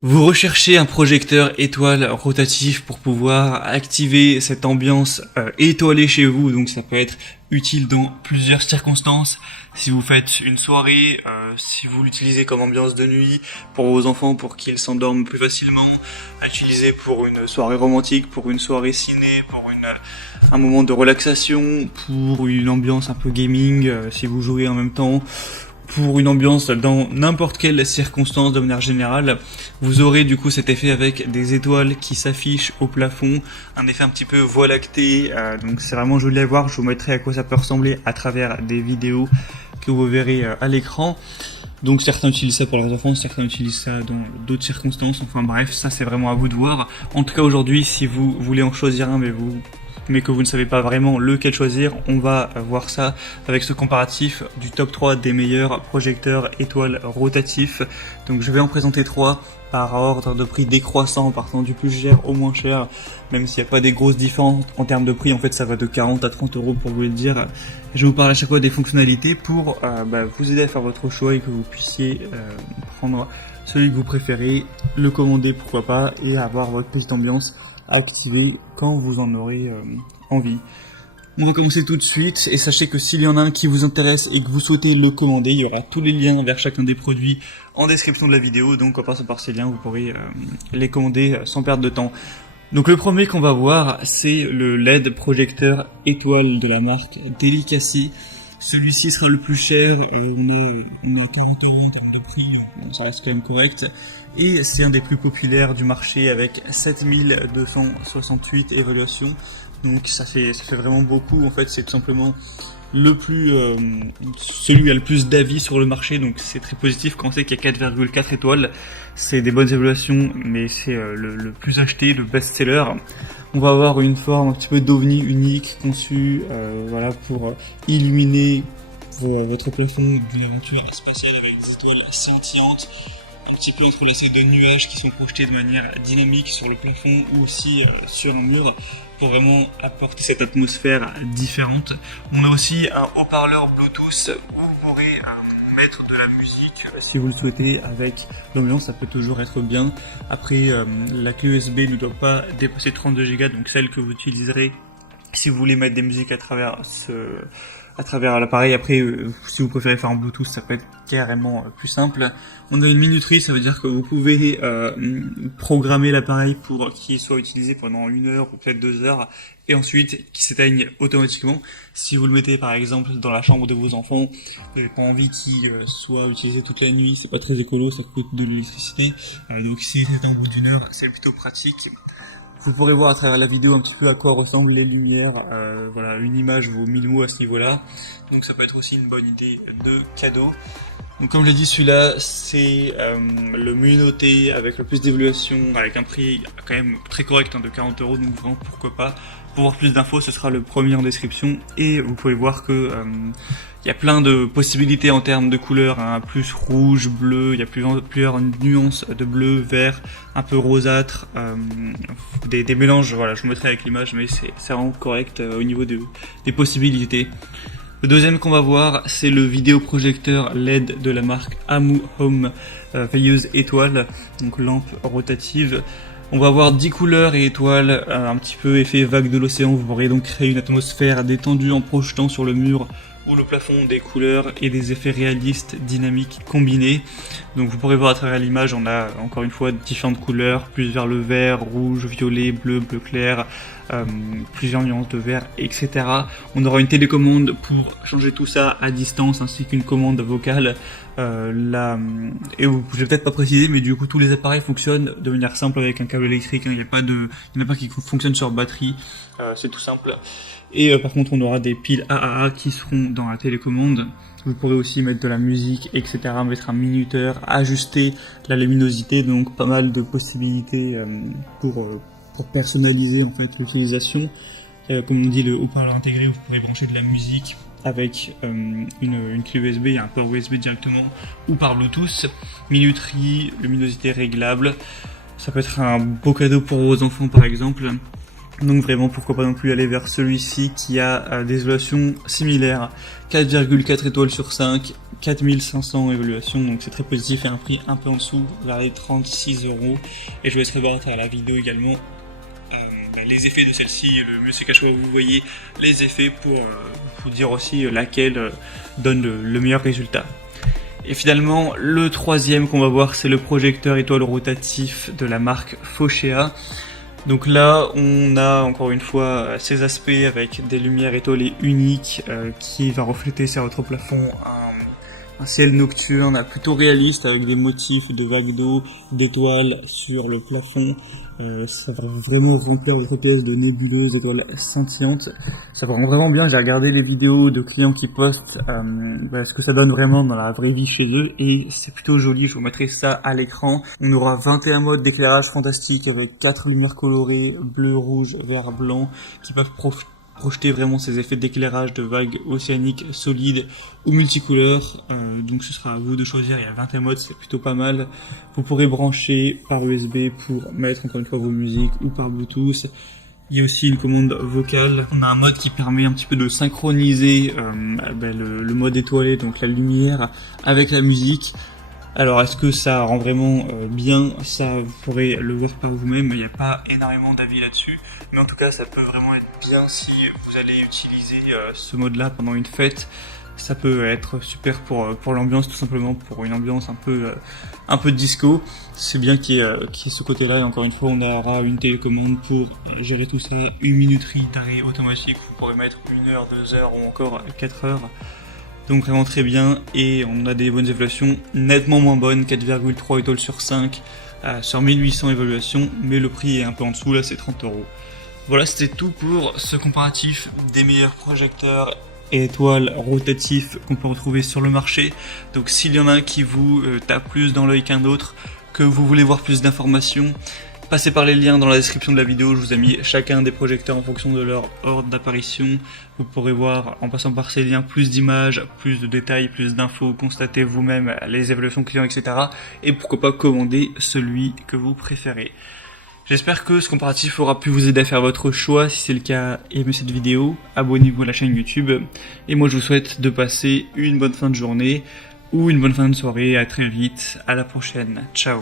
Vous recherchez un projecteur étoile rotatif pour pouvoir activer cette ambiance étoilée chez vous, donc ça peut être utile dans plusieurs circonstances. Si vous faites une soirée, si vous l'utilisez comme ambiance de nuit pour vos enfants pour qu'ils s'endorment plus facilement, à utiliser pour une soirée romantique, pour une soirée ciné, pour un moment de relaxation, pour une ambiance un peu gaming, si vous jouez en même temps, pour une ambiance dans n'importe quelle circonstance de manière générale. Vous aurez du coup cet effet avec des étoiles qui s'affichent au plafond, un effet un petit peu voie lactée, donc c'est vraiment joli à voir. Je vous mettrai à quoi ça peut ressembler à travers des vidéos que vous verrez à l'écran. Donc certains utilisent ça pour leurs enfants, certains utilisent ça dans d'autres circonstances, enfin bref, ça c'est vraiment à vous de voir. En tout cas aujourd'hui, si vous voulez en choisir un mais que vous ne savez pas vraiment lequel choisir, on va voir ça avec ce comparatif du top 3 des meilleurs projecteurs étoiles rotatifs. Donc je vais en présenter 3 par ordre de prix décroissant, partant du plus cher au moins cher, même s'il n'y a pas des grosses différences en termes de prix. En fait ça va de 40 à 30 euros pour vous le dire. Je vous parle à chaque fois des fonctionnalités pour vous aider à faire votre choix et que vous puissiez prendre celui que vous préférez, le commander pourquoi pas, et avoir votre petite ambiance activer quand vous en aurez envie. On va commencer tout de suite et sachez que s'il y en a un qui vous intéresse et que vous souhaitez le commander, il y aura tous les liens vers chacun des produits en description de la vidéo, donc en passant par ces liens vous pourrez les commander sans perdre de temps. Donc le premier qu'on va voir, c'est le LED projecteur étoile de la marque Delicacy. Celui-ci sera le plus cher, on a 40 euros en termes de prix, bon, ça reste quand même correct. Et c'est un des plus populaires du marché avec 7268 évaluations. Donc ça fait vraiment beaucoup, en fait c'est tout simplement celui qui a le plus d'avis sur le marché, donc c'est très positif quand on sait qu'il y a 4,4 étoiles. C'est des bonnes évaluations, mais c'est le plus acheté, le best-seller. On va avoir une forme un petit peu d'ovni unique conçue pour illuminer votre plafond d'une aventure spatiale avec des étoiles scintillantes, un petit peu entrelacées de nuages qui sont projetés de manière dynamique sur le plafond ou aussi sur un mur pour vraiment apporter cette atmosphère différente. On a aussi un haut-parleur Bluetooth où vous pourrez mettre de la musique si vous le souhaitez avec l'ambiance, ça peut toujours être bien. Après la clé USB ne doit pas dépasser 32 Go, donc celle que vous utiliserez si vous voulez mettre des musiques à travers l'appareil. Après si vous préférez faire en Bluetooth, ça peut être carrément plus simple. On a une minuterie, ça veut dire que vous pouvez programmer l'appareil pour qu'il soit utilisé pendant 1 heure ou peut-être 2 heures et ensuite qu'il s'éteigne automatiquement. Si vous le mettez par exemple dans la chambre de vos enfants, vous n'avez pas envie qu'il soit utilisé toute la nuit, c'est pas très écolo, ça coûte de l'électricité, donc si c'est en bout d'1 heure, c'est plutôt pratique. Vous pourrez voir à travers la vidéo un petit peu à quoi ressemblent les lumières, une image vaut 1000 mots à ce niveau-là, donc ça peut être aussi une bonne idée de cadeau. Donc comme je l'ai dit, celui-là c'est le mieux noté avec le plus d'évaluation, avec un prix quand même très correct de 40 euros, donc vraiment pourquoi pas. Pour voir plus d'infos, ce sera le premier en description et vous pouvez voir que il y a plein de possibilités en termes de couleurs, plus rouge, bleu, il y a plusieurs nuances de bleu, vert, un peu rosâtre, des mélanges, voilà, je vous mettrai avec l'image, mais c'est vraiment correct au niveau des possibilités. Le deuxième qu'on va voir, c'est le vidéoprojecteur LED de la marque Amu Home veilleuse étoile, donc lampe rotative. On va avoir 10 couleurs et étoiles, un petit peu effet vague de l'océan. Vous pourrez donc créer une atmosphère détendue en projetant sur le mur ou le plafond des couleurs et des effets réalistes dynamiques combinés. Donc vous pourrez voir à travers l'image, on a encore une fois différentes couleurs, plus vers le vert, rouge, violet, bleu, bleu clair, plusieurs nuances de vert, etc. On aura une télécommande pour changer tout ça à distance, ainsi qu'une commande vocale. Et je vais peut-être pas préciser, mais du coup tous les appareils fonctionnent de manière simple avec un câble électrique, il n'y en a pas qui fonctionnent sur batterie, c'est tout simple. Et par contre on aura des piles AAA qui seront dans la télécommande. Vous pourrez aussi mettre de la musique, etc., mettre un minuteur, ajuster la luminosité, donc pas mal de possibilités pour personnaliser en fait l'utilisation. Comme on dit, le haut-parleur intégré, vous pourrez brancher de la musique avec une clé USB, il y a un port USB directement, ou par Bluetooth. Minuterie, luminosité réglable, ça peut être un beau cadeau pour vos enfants par exemple. Donc vraiment pourquoi pas non plus aller vers celui-ci qui a des évaluations similaires, 4,4 étoiles sur 5, 4500 évaluations, donc c'est très positif et un prix un peu en dessous, vers les 36 €. Et je vous laisserai voir à travers la vidéo également les effets de celle-ci. Le mieux c'est qu'à chaque fois vous voyez les effets pour vous dire aussi laquelle donne le meilleur résultat. Et finalement, le troisième qu'on va voir, c'est le projecteur étoile rotatif de la marque Fochea. Donc là, on a encore une fois ces aspects avec des lumières étoilées uniques qui va refléter sur votre plafond un ciel nocturne plutôt réaliste avec des motifs de vagues d'eau, d'étoiles sur le plafond. Ça va vraiment remplir votre pièce de nébuleuses, d'étoiles scintillantes. Ça va vraiment bien. J'ai regardé les vidéos de clients qui postent ce que ça donne vraiment dans la vraie vie chez eux et c'est plutôt joli. Je vous mettrai ça à l'écran. On aura 21 modes d'éclairage fantastique avec 4 lumières colorées, bleu, rouge, vert, blanc, qui peuvent projeter vraiment ces effets d'éclairage de vagues océaniques solides ou multicouleurs. Donc ce sera à vous de choisir. Il y a 21 modes, c'est plutôt pas mal. Vous pourrez brancher par USB pour mettre encore une fois vos musiques ou par Bluetooth. Il y a aussi une commande vocale. On a un mode qui permet un petit peu de synchroniser le mode étoilé, donc la lumière, avec la musique. Alors est-ce que ça rend vraiment bien? Ça, vous pourrez le voir par vous-même, il n'y a pas énormément d'avis là-dessus. Mais en tout cas, ça peut vraiment être bien si vous allez utiliser ce mode-là pendant une fête. Ça peut être super pour l'ambiance, tout simplement pour une ambiance un peu disco. C'est bien qu'il y ait ce côté-là. Et encore une fois, on aura une télécommande pour gérer tout ça. Une minuterie d'arrêt automatique, vous pourrez mettre 1 heure, 2 heures ou encore 4 heures. Donc vraiment très bien, et on a des bonnes évaluations nettement moins bonnes, 4,3 étoiles sur 5 sur 1800 évaluations, mais le prix est un peu en dessous, là c'est 30 €. Voilà, c'était tout pour ce comparatif des meilleurs projecteurs et étoiles rotatifs qu'on peut retrouver sur le marché. Donc s'il y en a un qui vous tape plus dans l'œil qu'un autre, que vous voulez voir plus d'informations, passez par les liens dans la description de la vidéo, je vous ai mis chacun des projecteurs en fonction de leur ordre d'apparition. Vous pourrez voir en passant par ces liens plus d'images, plus de détails, plus d'infos, constater vous-même les évaluations clients, etc. Et pourquoi pas commander celui que vous préférez. J'espère que ce comparatif aura pu vous aider à faire votre choix. Si c'est le cas, aimez cette vidéo, abonnez-vous à la chaîne YouTube. Et moi je vous souhaite de passer une bonne fin de journée ou une bonne fin de soirée. À très vite, à la prochaine. Ciao.